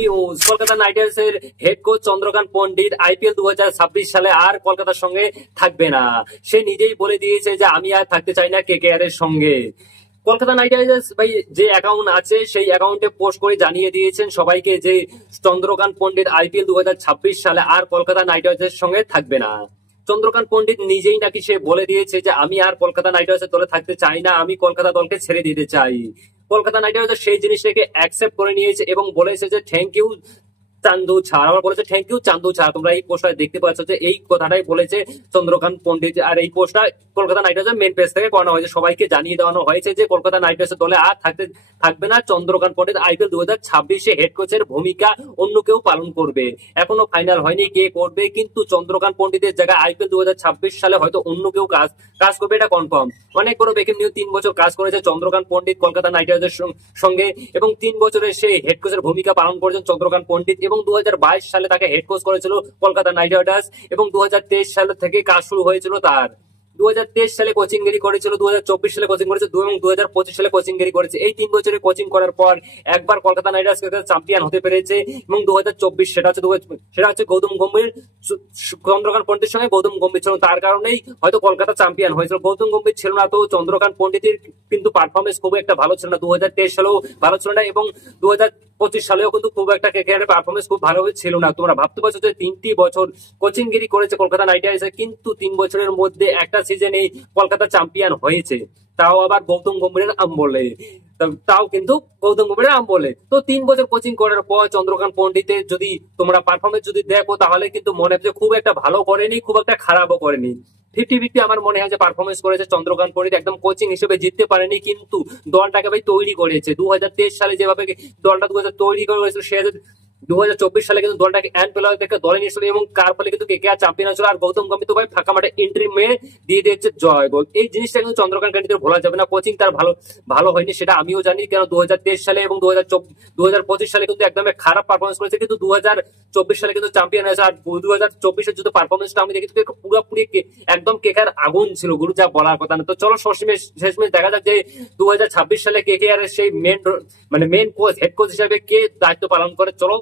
News. Kolkata knight রাইডার্সের head coach Chandrakant Pandit IPL 2026 সালে আর কলকাতার সঙ্গে থাকবে না। সে নিজেই বলে দিয়েছে যে আমি আর থাকতে চাই না কেকেআর এর সঙ্গে। কলকাতা নাইট রাইডার্স ভাই যে অ্যাকাউন্ট আছে সেই অ্যাকাউন্টে পোস্ট করে জানিয়ে দিয়েছেন সবাইকে যে চন্দ্রকান্ত পণ্ডিত আইপিএল 2026 সালে আর কলকাতা নাইট রাইডার্সের সঙ্গে থাকবে না। চন্দ্রকান্ত পণ্ডিত নিজেই নাকি সে বলে দিয়েছে যে আমি আর কলকাতা নাইট রাইডার্সের দলে থাকতে চাই না, আমি কলকাতা দলকে ছেড়ে দিতে চাই। কলকাতা নাইট রাইডার্স সেই জিনিসটাকে অ্যাকসেপ্ট করে নিয়েছে এবং বলেছে যে থ্যাংক ইউ চান্দু ছাড়। আবার বলেছে থ্যাংক ইউ চান্দু ছাড়। তোমরা এই পোস্টটা দেখতে পাচ্ছ যে এই কথাটাই বলেছে চন্দ্রকান্ত পণ্ডিত। আর এই পোস্টটা কলকাতা নাইট রাইডার্সের মেন পেজ থেকে করানো হয়েছে, সবাইকে জানিয়ে দেওয়ানো হয়েছে যে কলকাতা নাইট রাইডার্সের দলে আর থাকবে না চন্দ্রকান্ত পণ্ডিত। আইপিএল 2026 হেড কোচের ভূমিকা অন্য কেউ পালন করবে। এখনো ফাইনাল হয়নি কে করবে, কিন্তু চন্দ্রকান্ত পণ্ডিতের জায়গায় আইপিএল 2026 সালে হয়তো অন্য কেউ কাজ করবে, এটা কনফার্ম। অনেক বড় ব্রেকিং নিউজ, 3 বছর কাজ করেছে চন্দ্রকান্ত পণ্ডিত কলকাতা নাইট রাইডার্সের সঙ্গে এবং 3 বছরে সে হেড কোচের ভূমিকা পালন করেছেন চন্দ্রকান্ত পণ্ডিত এবং 2022 সালে তাকে হেড কোচ করেছিল কলকাতা নাইট রাইডার্স এবং 2023 সাল থেকে কাজ শুরু হয়েছিল তার। 2023 সালে কোচিং গিরি করেছিল, 2024 সালে কোচিং করেছে এবং 2025 সালে কোচিং গিরি করেছে। এই 3 বছরে কোচিং করার পর একবার কলকাতা নাইট রাইডার্স চ্যাম্পিয়ন হতে পেরেছে এবং 2024 সেটা হচ্ছে গৌতম গম্ভীর। চন্দ্রকান্ত পণ্ডিতের সঙ্গে গৌতম গম্ভীর ছিল, তার কারণেই হয়তো কলকাতা চ্যাম্পিয়ন হয়েছিল। গৌতম গম্ভীর ছিল না তো চন্দ্রকান্ত পণ্ডিতের কিন্তু পারফরমেন্স খুব একটা ভালো ছিল না। 2023 সালেও ভালো ছিল না এবং 2025 সালেও কিন্তু খুব একটা কেকেআর পারফরমেন্স খুব ভালো ছিল না। তোমরা ভাবতে পারছো যে 3টি বছর কোচিং গিরি করেছে কলকাতা নাইট রাইডার্স, কিন্তু 3 বছরের মধ্যে একটা সিজনে কলকাতা চ্যাম্পিয়ন হয়েছে, তাও আবার গৌতম গম্ভীরের আমলে। তাও কিন্তু গৌতম গম্ভীরের আমলে। তো 3 বছর কোচিং করার পর চন্দ্রকান্ত পণ্ডিতের যদি তোমরা পারফরমেন্স যদি দেখো তাহলে কিন্তু মনে হয় যে খুব একটা ভালো করেনি, খুব একটা খারাপও করেনি। 50-50 আমার মনে হয় যে পারফরমেন্স করেছে চন্দ্রকান্ত পণ্ডিত। একদম কোচিং হিসেবে জিততে পারেনি, কিন্তু দলটাকে ভাই তৈরি করেছে। 2023 সালে যেভাবে দলটা তৈরি করেছিল, সে 2024 সালে কিন্তু দলটাকে এন্ড প্লেয়ার থেকে দলে নিয়েছিল এবং কার ফলে কিন্তু কেকেআর চ্যাম্পিয়ন হয়েছিল। আর গৌতম গম্ভীর তো ভাই ফাঁকা মাঠে এন্ট্রি মেয়ে দিয়ে দিয়েছে জয় গোল। এই জিনিসটা কিন্তু চন্দ্রকান্ত পণ্ডিতের ভোলা যাবে না। কোচিং তার ভালো হয়নি সেটা আমিও জানি, কেন 2023 সালে এবং 2025 সালে কিন্তু একদম খারাপ পারফরমেন্স করেছে, কিন্তু 2024 সালে কিন্তু চ্যাম্পিয়ন হয়েছে। আর 2024 যদি পারফরমেন্সটা আমি দেখি পুরোপুরি একদম কেকেআর আগুন ছিল, গুরু যা বলার কথা না। তো চলো শেষমেশ দেখা যাক যে 2026 সালে কেকেআর সেই মেন কোচ হেড কোচ হিসেবে কে দায়িত্ব পালন করে। চলো